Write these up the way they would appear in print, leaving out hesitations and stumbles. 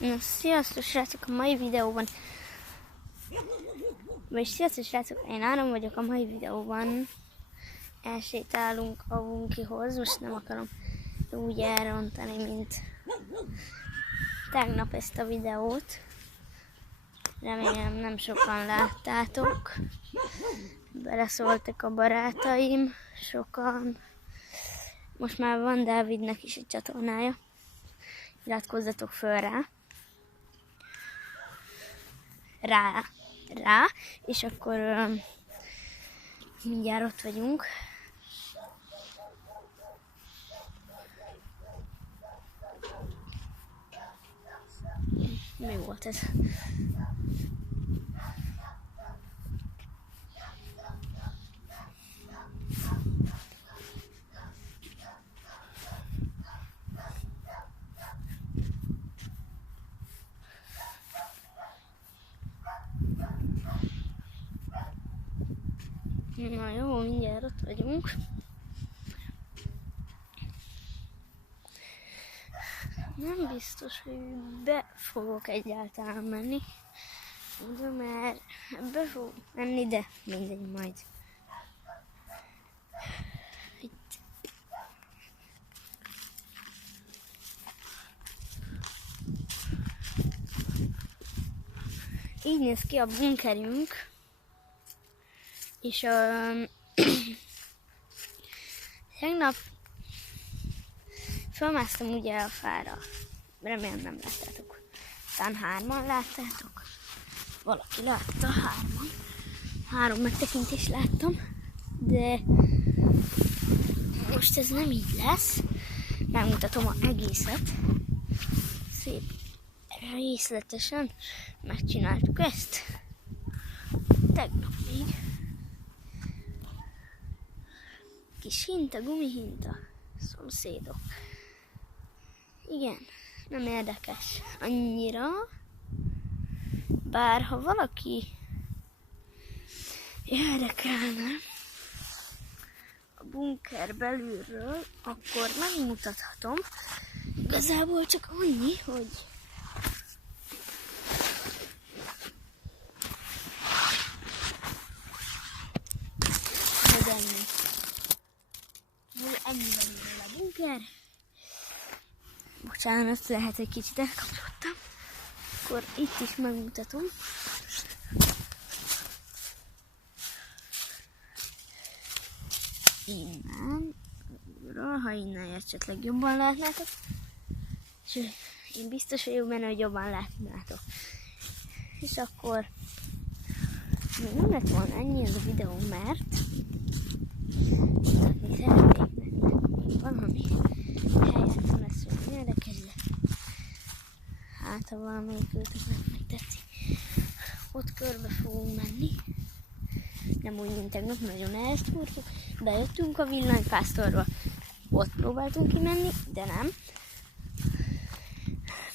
Na, sziasztok srácok, a mai videóban... Sziasztok srácok, én Áron vagyok, a mai videóban elsétálunk a Vunkihoz. Most nem akarom úgy elrontani, mint tegnap ezt a videót. Remélem nem sokan láttátok. Beleszóltak a barátaim, sokan. Most már van Dávidnek is egy csatornája. Iratkozzatok föl rá, és akkor mindjárt ott vagyunk. Mi volt ez? Na jó, mindjárt ott vagyunk. Nem biztos, hogy be fogok egyáltalán menni, de mert be fogok menni, de mindegy majd. Itt. Így néz ki a bunkerünk. És tegnap felmásztam ugye a fára. Remélem nem láttátok. Talán 3-an láttátok. Valaki látta, 3-an. 3 megtekintést láttam. De most ez nem így lesz. Megmutatom az egészet. Szép részletesen megcsináltuk ezt. Tegnap még. Kis hinta, gumihinta, szomszédok. Igen, nem érdekes annyira. Bár ha valaki érdekelne a bunker belülről, akkor megmutathatom. Igazából csak annyi, hogy ennyi van a bunker. Bocsánat, lehet egy kicsit elkapcsoltam. Akkor itt is megmutatom. Innen, ha innen esetleg jobban látnátok. És én biztos vagyok benne, hogy jobban látnátok. És akkor még nem lett volna ennyi ez a videó, mert mutatni szeretnék valami helyet, nem lesz olyan érdekes, de hát ha valamelyik őtöknek megtetszik, ott körbe fogunk menni. Nem úgy, mint tegnap, nagyon elszúrtuk. Bejöttünk a villanypásztorról, ott próbáltunk kimenni, de nem.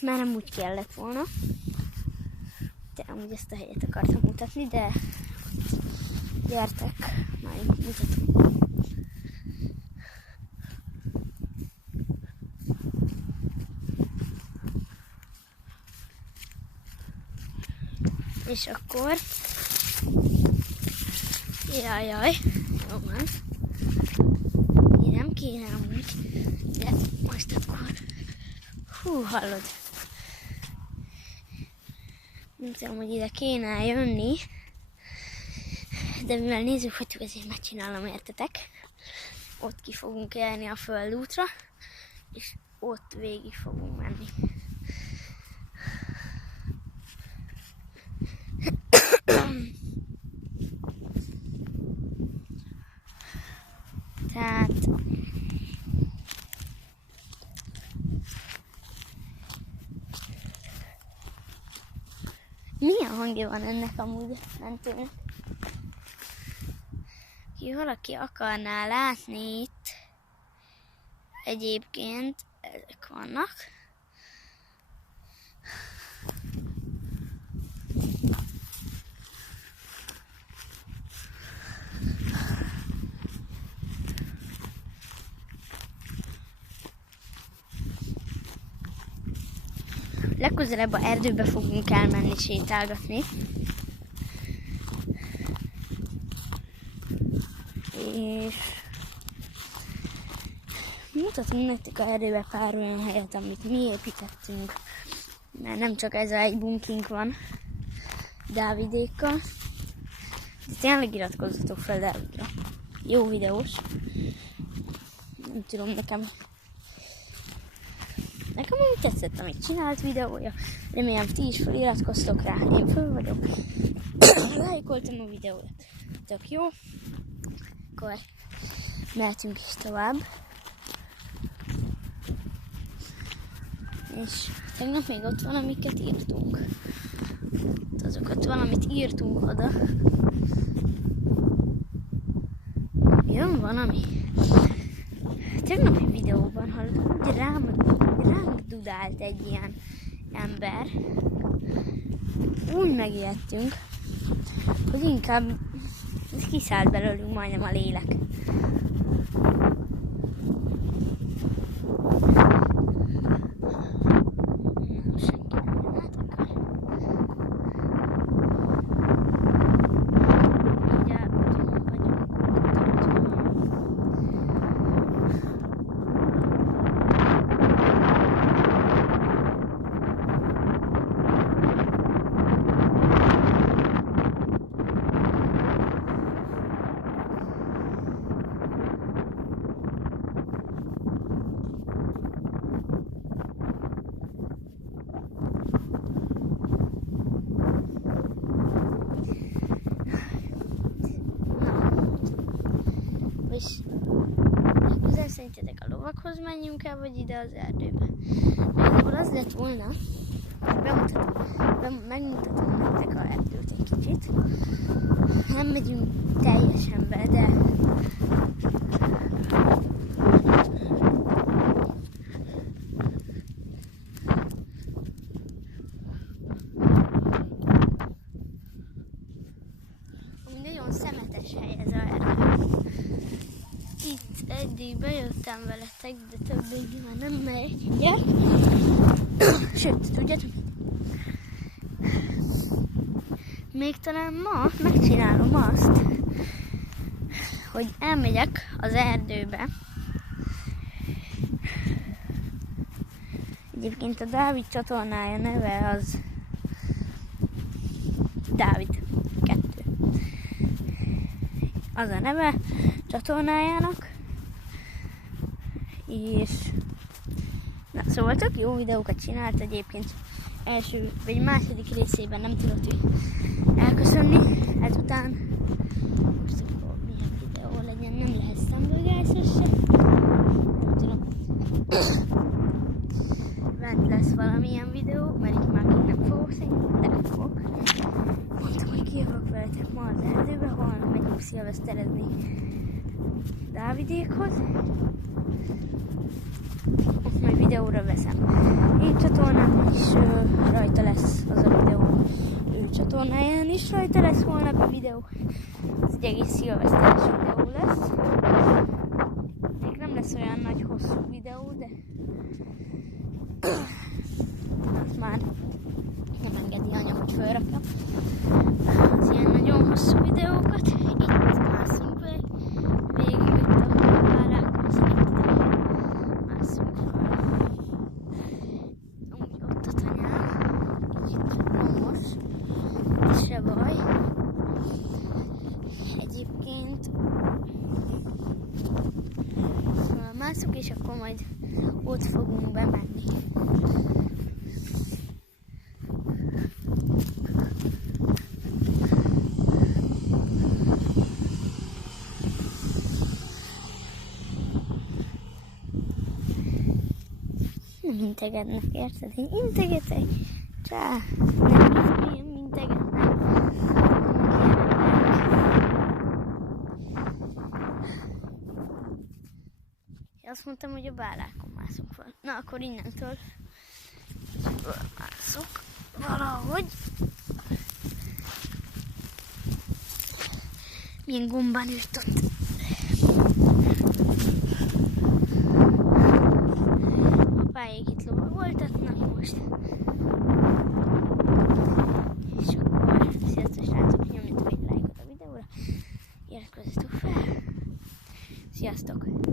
Már nem úgy kellett volna. De amúgy ezt a helyet akartam mutatni, de gyertek, majd mutatom. És akkor... Jaj, jó van. Így nem kéne amúgy, de most akkor... Hú, hallod. Nem tudom, hogy ide kéne jönni, de mivel nézzük, hogy ezért megcsinálom, értetek. Ott ki fogunk járni a földútra, és ott végig fogunk menni. Tehát milyen hangja van ennek amúgy mentőnek? Ki valaki akarná látni itt, egyébként ezek vannak. legközelebb a erdőbe fogunk elmenni sétálgatni. És mutatunk nektek a erdőbe pár olyan helyet, amit mi építettünk. Mert nem csak ez egy bunkink van Dávidékkal. De tényleg iratkozzatok fel Dávidra. Jó videós. Nem tudom, nekem úgy tetszett, amit csinált videója. Remélem, ti is feliratkoztok rá. Én föl vagyok. Lájkoltam a videót. Tök jó. Akkor mehetünk is tovább. És tegnap még ott van, amiket írtunk. Azokat valamit írtunk oda. Jön valami. Tegnapi videóban hallottam, hogy ránk dudált egy ilyen ember. Úgy megijedtünk, hogy inkább kiszállt belőlünk majdnem a lélek. És legközelebb szerintetek a lovakhoz menjünk el, vagy ide az erdőbe? Akkor az lett volna, megmutatom nektek a erdőt egy kicsit. Nem megyünk teljesen be, de nagyon szemetes hely ez a erdő. Itt eddig bejöttem veletek, de többé már nem megyek. Sőt, tudjátok, még talán ma megcsinálom azt, hogy elmegyek az erdőbe. Egyébként a Dávid csatornája neve az Dávid 2. Az a neve csatornájának. És na, szóval tök jó videókat csinált egyébként. Első vagy második részében nem tudott elköszönni. Ezután most akkor milyen videó legyen, nem lehet Stumbleguys se. Nem tudom. Bent lesz valamilyen videó, mert itt már nem fogok szerintem, de fogok. Mondtam, hogy kijövök veletek ma az erdőbe, holnap megyünk szilveszterezni Dávidékhoz. Ott majd videóra veszem. Én csatornám is rajta lesz az a videó. Ő csatornáján is rajta lesz holnap a videó. Ez egy egész szilveszteres videó lesz. Még nem lesz olyan nagy hosszú videó, de azt már nem engedi anya, hogy felrakjam az ilyen nagyon hosszú videókat. Itt mászunk végül itt a várákhoz, mászunk fel. Amúgy ott a tanyám, kicsit komos, ez se baj. Egyébként mászunk, és akkor majd ott fogunk bemenni. Nem integetnek, érted? Én integetek rá. Nem integetnek. Én azt mondtam, hogy a bárákon mászunk fel. Na, akkor innentől mászok valahogy. Milyen gombán ült ott. Apáék itt lovagoltatnak most. Iratkozzatok fel. Sziasztok!